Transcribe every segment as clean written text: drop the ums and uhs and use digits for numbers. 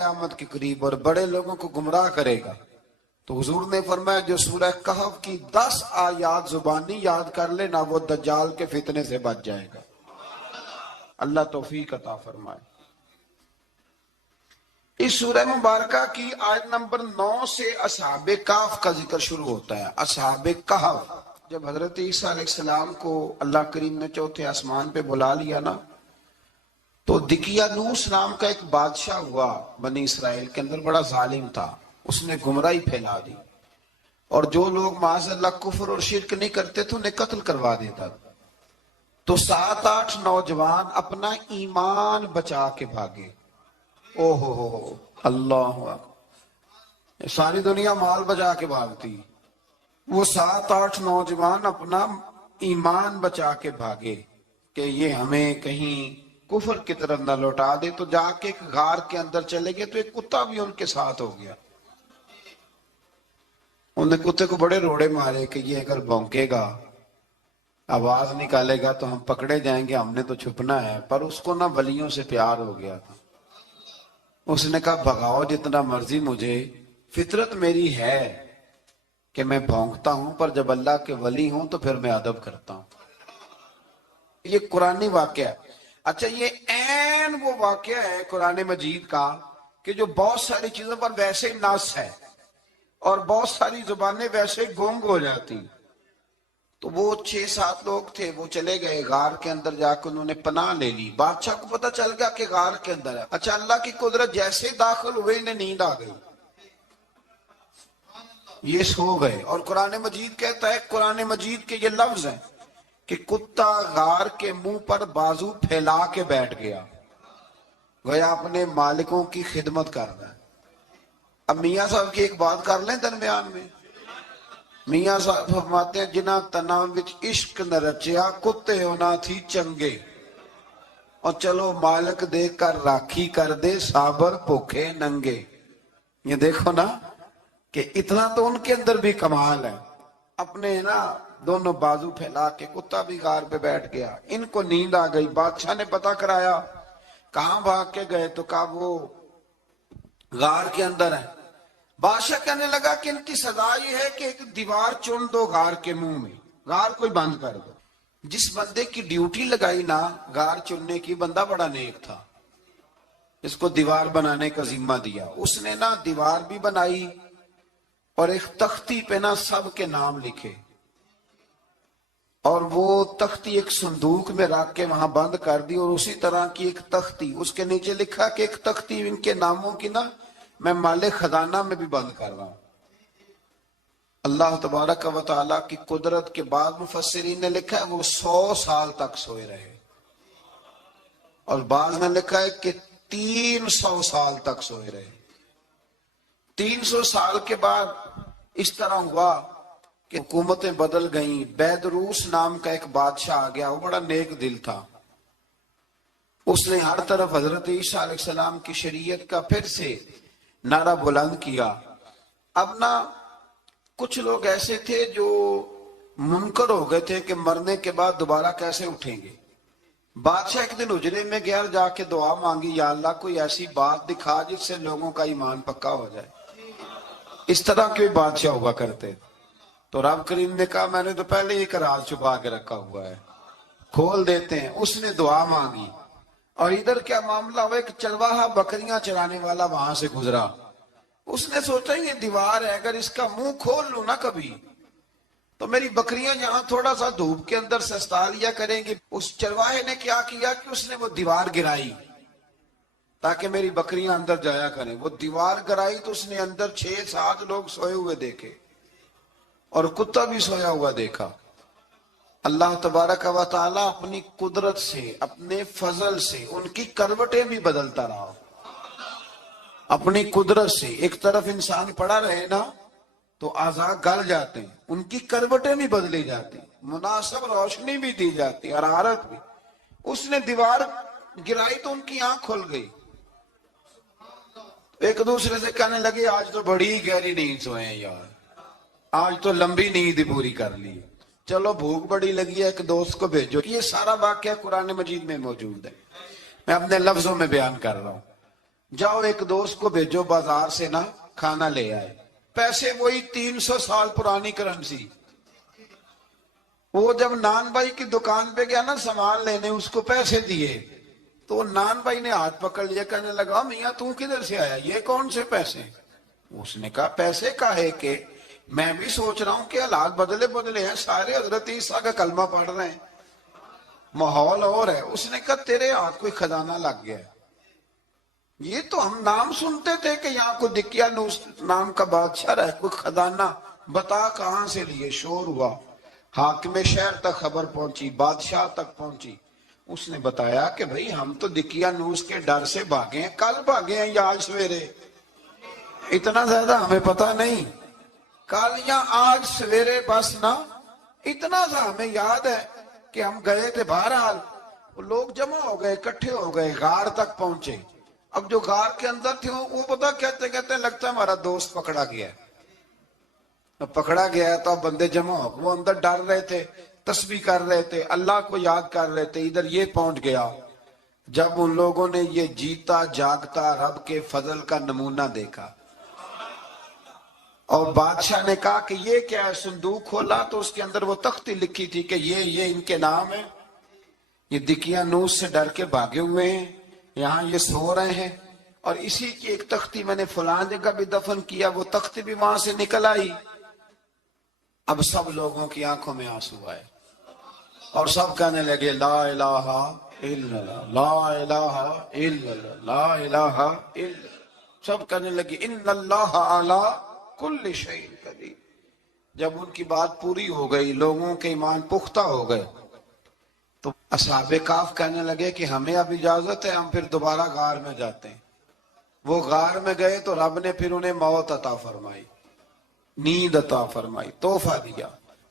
قیامت کے قریب اور بڑے لوگوں کو گمراہ کرے گا۔ تو حضور نے فرمایا جو سورہ کہف کی 10 آیات زبانی یاد کر لے نا وہ دجال کے فتنے سے بچ جائے گا۔ اللہ توفیق عطا فرمائے۔ اس سورہ مبارکہ کی آیت نمبر 9 سے اصحاب کہف کا ذکر شروع ہوتا ہے۔ اصحاب کہف جب حضرت عیسیٰ علیہ السلام کو اللہ کریم نے چوتھے آسمان پہ بلا لیا نا تو دقیانوس نام کا ایک بادشاہ ہوا بنی اسرائیل کے اندر، بڑا ظالم تھا، اس نے گمراہی پھیلا دی اور جو لوگ معاذ اللہ کفر اور شرک نہیں کرتے تھے انہیں قتل کروا دیتا۔ تو 7-8 نوجوان اپنا ایمان بچا کے بھاگے۔ او ہو اللہ اکبر، ساری دنیا مال بچا کے بھاگتی، وہ 7-8 نوجوان اپنا ایمان بچا کے بھاگے کہ یہ ہمیں کہیں کفر کی طرف نہ لوٹا دے۔ تو جا کے ایک غار کے اندر چلے گئے تو ایک کتا بھی ان کے ساتھ ہو گیا۔ انہوں نے کتے کو بڑے روڑے مارے کہ یہ اگر بھونکے گا، آواز نکالے گا تو ہم پکڑے جائیں گے، ہم نے تو چھپنا ہے۔ پر اس کو نہ ولیوں سے پیار ہو گیا تھا، اس نے کہا بھگاؤ جتنا مرضی مجھے، فطرت میری ہے کہ میں بھونکتا ہوں، پر جب اللہ کے ولی ہوں تو پھر میں ادب کرتا ہوں۔ یہ قرآنی واقعہ ہے۔ اچھا، یہ عین وہ واقعہ ہے قرآن مجید کا کہ جو بہت ساری چیزوں پر ویسے نص ہے اور بہت ساری زبانیں ویسے گونگ ہو جاتی۔ تو وہ 6-7 لوگ تھے، وہ چلے گئے غار کے اندر، جا کے انہوں نے پناہ لے لی۔ بادشاہ کو پتہ چل گیا کہ غار کے اندر ہے۔ اچھا، اللہ کی قدرت جیسے داخل ہوئے انہیں نیند آ گئی، یہ سو گئے۔ اور قرآن مجید کہتا ہے، قرآن مجید کے یہ لفظ ہیں کہ کتا غار کے منہ پر بازو پھیلا کے بیٹھ گیا، گویا اپنے مالکوں کی خدمت کر رہا ہے۔ اب میاں صاحب کی ایک بات کر لیں درمیان میں۔ میاں صاحب فرماتے ہیں جنہ تناں وچ عشق نہ رچیا، کتے ہونا تھی چنگے، اور چلو مالک دے کر راکھی کر دے، صابر بھوکے ننگے۔ یہ دیکھو نا کہ اتنا تو ان کے اندر بھی کمال ہے۔ اپنے نا دونوں بازو پھیلا کے، کتا بھی غار پہ بیٹھ گیا، ان کو نیند آ گئی۔ بادشاہ نے پتہ کرایا کہاں بھاگ کے گئے، تو کہا وہ غار کے اندر ہے۔ بادشاہ کہنے لگا کہ ان کی سزا یہ ہے کہ ایک دیوار چن دو غار کے منہ میں، غار کوئی بند کر دو۔ جس بندے کی ڈیوٹی لگائی نا غار چننے کی، بندہ بڑا نیک تھا، اس کو دیوار بنانے کا ذمہ دیا۔ اس نے نا دیوار بھی بنائی اور ایک تختی پہ نا سب کے نام لکھے، اور وہ تختی ایک صندوق میں رکھ کے وہاں بند کر دی، اور اسی طرح کی ایک تختی اس کے نیچے لکھا کہ ایک تختی ان کے ناموں کی نا میں مال خزانہ میں بھی بند کر رہا ہوں۔ اللہ تبارک و تعالیٰ کی قدرت کے بعد مفسرین نے لکھا ہے وہ 100 سال تک سوئے رہے، اور بعض نے لکھا ہے کہ 300 سال تک سوئے رہے۔ 300 سال کے بعد اس طرح ہوا کہ حکومتیں بدل گئیں۔ بیدروس نام کا ایک بادشاہ آ گیا، وہ بڑا نیک دل تھا، اس نے ہر طرف حضرت عیسیٰ علیہ السلام کی شریعت کا پھر سے نعرہ بلند کیا۔ اب نا کچھ لوگ ایسے تھے جو منکر ہو گئے تھے کہ مرنے کے بعد دوبارہ کیسے اٹھیں گے۔ بادشاہ ایک دن اجرے میں گیا، جا کے دعا مانگی، یا اللہ کوئی ایسی بات دکھا جس سے لوگوں کا ایمان پکا ہو جائے۔ اس طرح کے بادشاہ ہوا کرتے۔ تو رب کریم نے کہا میں نے تو پہلے ایک راز چھپا کے رکھا ہوا ہے، کھول دیتے ہیں۔ اس نے دعا مانگی، اور ادھر کیا معاملہ ہوا، ایک چرواہا بکریاں چرانے والا وہاں سے گزرا۔ اس نے سوچا یہ دیوار ہے، اگر اس کا منہ کھول لوں نا کبھی تو میری بکریاں یہاں تھوڑا سا دھوپ کے اندر سستا لیا کریں گی۔ اس چرواہے نے کیا کیا کہ اس نے وہ دیوار گرائی تاکہ میری بکریاں اندر جایا کریں۔ وہ دیوار گرائی تو اس نے اندر 6-7 لوگ سوئے ہوئے دیکھے، اور کتا بھی سویا ہوا دیکھا۔ اللہ تبارک و تعالیٰ اپنی قدرت سے، اپنے فضل سے ان کی کروٹیں بھی بدلتا رہا۔ اپنی قدرت سے ایک طرف انسان پڑا رہے نا تو اعضاء گل جاتے ہیں، ان کی کروٹیں بھی بدلی جاتی، مناسب روشنی بھی دی جاتی، حرارت بھی۔ اس نے دیوار گرائی تو ان کی آنکھ کھل گئی، ایک دوسرے سے کہنے لگے آج تو بڑی گہری نیند سوئے ہیں یار، آج تو لمبی نیند پوری کر لی، چلو بھوک بڑی لگی ہے ایک دوست کو بھیجو۔ یہ سارا واقعہ قرآن مجید میں موجود ہے، میں اپنے لفظوں میں بیان کر رہا ہوں۔ جاؤ ایک دوست کو بھیجو بازار سے نا کھانا لے آئے، پیسے وہی 300 سال پرانی کرنسی۔ وہ جب نان بھائی کی دکان پہ گیا نا سامان لینے، اس کو پیسے دیے تو نان بھائی نے ہاتھ پکڑ لیا، کہنے لگا میاں تو کدھر سے آیا، یہ کون سے پیسے؟ اس نے کہا پیسے کاہے کہ میں بھی سوچ رہا ہوں کہ حالات بدلے ہیں، سارے حضرت عیسیٰ کا کلمہ پڑھ رہے ہیں، ماحول اور ہے۔ اس نے کہا تیرے ہاتھ کوئی خزانہ لگ گیا ہے، یہ تو ہم نام سنتے تھے کہ یہاں کوئی دقیانوس نام کا بادشاہ رہے، کوئی خزانہ، بتا کہاں سے لیے؟ شور ہوا، حاکم شہر تک خبر پہنچی، بادشاہ تک پہنچی۔ اس نے بتایا کہ بھئی ہم تو دقیانوس کے ڈر سے بھاگے ہیں، کل بھاگے ہیں یا آج سویرے، اتنا زیادہ ہمیں پتہ نہیں، کل یا آج سویرے بس نا، اتنا سا ہمیں یاد ہے کہ ہم گئے تھے۔ بہرحال لوگ جمع ہو گئے، اکٹھے ہو گئے، غار تک پہنچے۔ اب جو غار کے اندر تھے وہ پتہ کہتے لگتا ہے ہمارا دوست پکڑا گیا ہے۔ پکڑا گیا تو اب بندے جمع ہو، وہ اندر ڈر رہے تھے، تسبیح کر رہے تھے، اللہ کو یاد کر رہے تھے، ادھر یہ پہنچ گیا۔ جب ان لوگوں نے یہ جیتا جاگتا رب کے فضل کا نمونہ دیکھا اور بادشاہ نے کہا کہ یہ کیا ہے، صندوق کھولا تو اس کے اندر وہ تختی لکھی تھی کہ یہ ان کے نام ہے، یہ دقیانوس سے ڈر کے بھاگے ہوئے ہیں، یہاں یہ سو رہے ہیں، اور اسی کی ایک تختی میں نے فلاں جگہ بھی دفن کیا، وہ تختی بھی وہاں سے نکل آئی۔ اب سب لوگوں کی آنکھوں میں آنسو آئے اور سب کہنے لگے لا الہ الا اللہ، لا الہ الا اللہ، لا الہ الا اللہ، سب کہنے لگے ان اللہ علی کل شیء قدیر۔ جب ان کی بات پوری ہو گئی، لوگوں کے ایمان پختہ ہو گئے، تو اصحاب کہف کہنے لگے کہ ہمیں اب اجازت ہے، ہم پھر دوبارہ غار میں جاتے ہیں۔ وہ غار میں گئے تو رب نے پھر انہیں موت عطا فرمائی، نیند عطا فرمائی، تحفہ دیا۔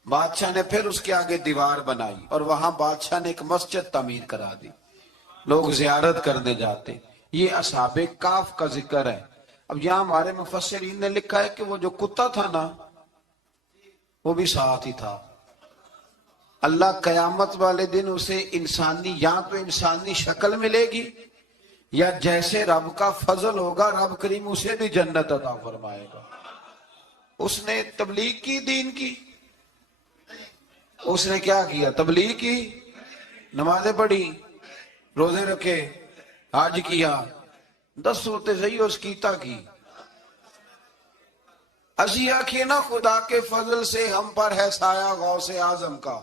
بادشاہ نے پھر اس کے آگے دیوار بنائی اور وہاں بادشاہ نے ایک مسجد تعمیر کرا دی، لوگ زیارت کرنے جاتے۔ یہ اصحاب کہف کا ذکر ہے۔ اب یہاں ہمارے مفسرین نے لکھا ہے کہ وہ جو کتا تھا نا وہ بھی ساتھ ہی تھا۔ اللہ قیامت والے دن اسے انسانی، یا تو انسانی شکل ملے گی یا جیسے رب کا فضل ہوگا رب کریم اسے بھی جنت عطا فرمائے گا۔ اس نے تبلیغ کی، دین کی، اس نے کیا کیا؟ تبلیغ کی، نمازیں پڑھی، روزے رکھے، حج کیا، 10 صورتیں صحیح اس کیتا کی۔ اسی آنکھیں نا خدا کے فضل سے ہم پر ہے سایہ غوث اعظم کا،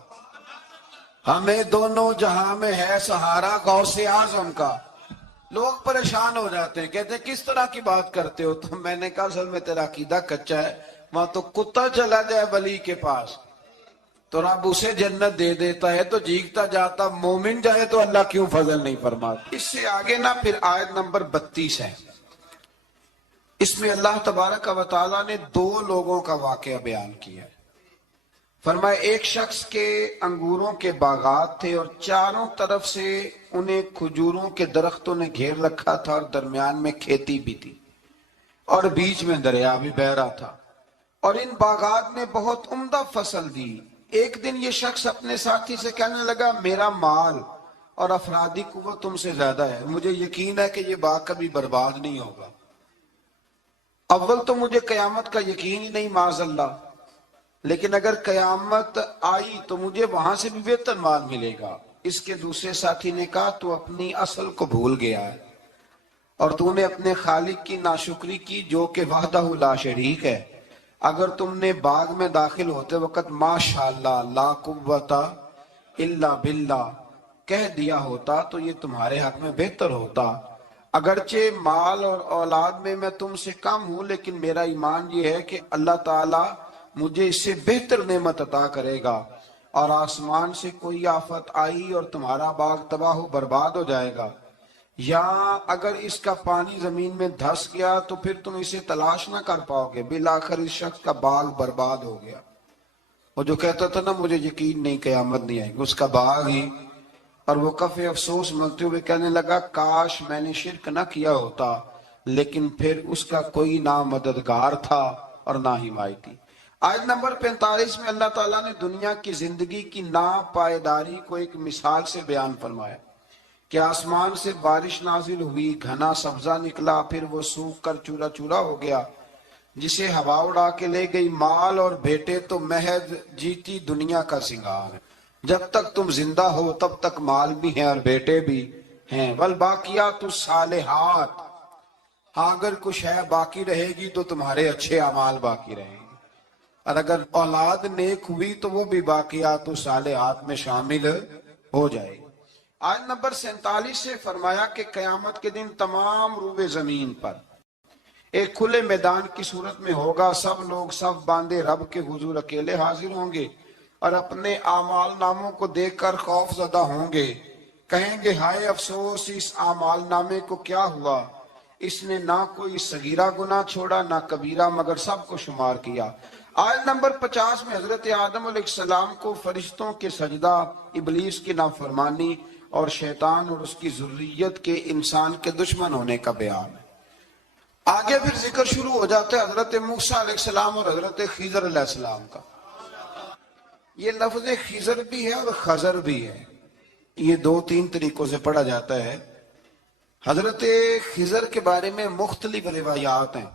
ہمیں دونوں جہاں میں ہے سہارا غوث اعظم کا۔ لوگ پریشان ہو جاتے ہیں، کہتے ہیں کس طرح کی بات کرتے ہو؟ تو میں نے کہا اصل میں تیرا عقیدہ کچا ہے، وہاں تو کتا چلا جائے ولی کے پاس تو رب اسے جنت دے دیتا ہے، تو جیگتا جاتا مومن جائے تو اللہ کیوں فضل نہیں فرماتا؟ اس سے آگے نا پھر آیت نمبر 32 ہے، اس میں اللہ تبارک و تعالیٰ نے 2 لوگوں کا واقعہ بیان کیا ہے۔ فرمایا ایک شخص کے انگوروں کے باغات تھے اور چاروں طرف سے انہیں کھجوروں کے درختوں نے گھیر رکھا تھا اور درمیان میں کھیتی بھی تھی اور بیچ میں دریا بھی بہہ رہا تھا، اور ان باغات نے بہت عمدہ فصل دی۔ ایک دن یہ شخص اپنے ساتھی سے کہنے لگا میرا مال اور افرادی قوت تم سے زیادہ ہے، مجھے یقین ہے کہ یہ باغ کبھی برباد نہیں ہوگا، اول تو مجھے قیامت کا یقین ہی نہیں معاذ اللہ، لیکن اگر قیامت آئی تو مجھے وہاں سے بھی بہتر مال ملے گا۔ اس کے دوسرے ساتھی نے کہا تو اپنی اصل کو بھول گیا ہے اور تو نے اپنے خالق کی ناشکری کی جو کہ وحدہ لا شریک ہے۔ اگر تم نے باغ میں داخل ہوتے وقت ماشاءاللہ لا قوت الا باللہ کہہ دیا ہوتا تو یہ تمہارے حق میں بہتر ہوتا۔ اگرچہ مال اور اولاد میں تم سے کم ہوں، لیکن میرا ایمان یہ ہے کہ اللہ تعالیٰ مجھے اس سے بہتر نعمت عطا کرے گا، اور آسمان سے کوئی آفت آئی اور تمہارا باغ تباہ و برباد ہو جائے گا، یا اگر اس کا پانی زمین میں دھس گیا تو پھر تم اسے تلاش نہ کر پاؤ گے۔ بالآخر اس شخص کا باغ برباد ہو گیا۔ وہ جو کہتا تھا نا مجھے یقین نہیں قیامت نہیں آئے گی، اس کا باغ ہی، اور وہ کفِ افسوس ملتے ہوئے کہنے لگا کاش میں نے شرک نہ کیا ہوتا، لیکن پھر اس کا کوئی نہ مددگار تھا اور نہ حمایتی۔ آیت نمبر 45 میں اللہ تعالیٰ نے دنیا کی زندگی کی ناپائیداری کو ایک مثال سے بیان فرمایا کہ آسمان سے بارش نازل ہوئی، گھنا سبزہ نکلا، پھر وہ سوکھ کر چورا چورا ہو گیا، جسے ہوا اڑا کے لے گئی۔ مال اور بیٹے تو محض جیتی دنیا کا سنگار ہے، جب تک تم زندہ ہو تب تک مال بھی ہیں اور بیٹے بھی ہیں۔ والباقیات الصالحات، اگر کچھ ہے باقی رہے گی تو تمہارے اچھے اعمال باقی رہیں گے، اور اگر اولاد نیک ہوئی تو وہ بھی باقیات الصالحات میں شامل ہو جائے گی۔ آیت نمبر 47 سے فرمایا کہ قیامت کے دن تمام روئے زمین پر ایک کھلے میدان کی صورت میں ہوگا، سب لوگ صف باندھے رب کے حضور اکیلے حاضر ہوں گے اور اپنے اعمال ناموں کو دیکھ کر خوف زدہ ہوں گے، کہیں گے ہائے افسوس، اس اعمال نامے کو کیا ہوا، اس نے نہ کوئی صغیرہ گناہ چھوڑا نہ کبیرہ، مگر سب کو شمار کیا۔ آیت نمبر 50 میں حضرت آدم علیہ السلام کو فرشتوں کے سجدہ، ابلیس کی نافرمانی اور شیطان اور اس کی ذریت کے انسان کے دشمن ہونے کا بیان ہے۔ آگے پھر ذکر شروع ہو جاتا ہے حضرت موسیٰ علیہ السلام اور حضرت خضر علیہ السلام کا۔ یہ لفظ خضر بھی ہے اور خضر بھی ہے، یہ دو تین طریقوں سے پڑھا جاتا ہے۔ حضرت خضر کے بارے میں مختلف روایات ہیں۔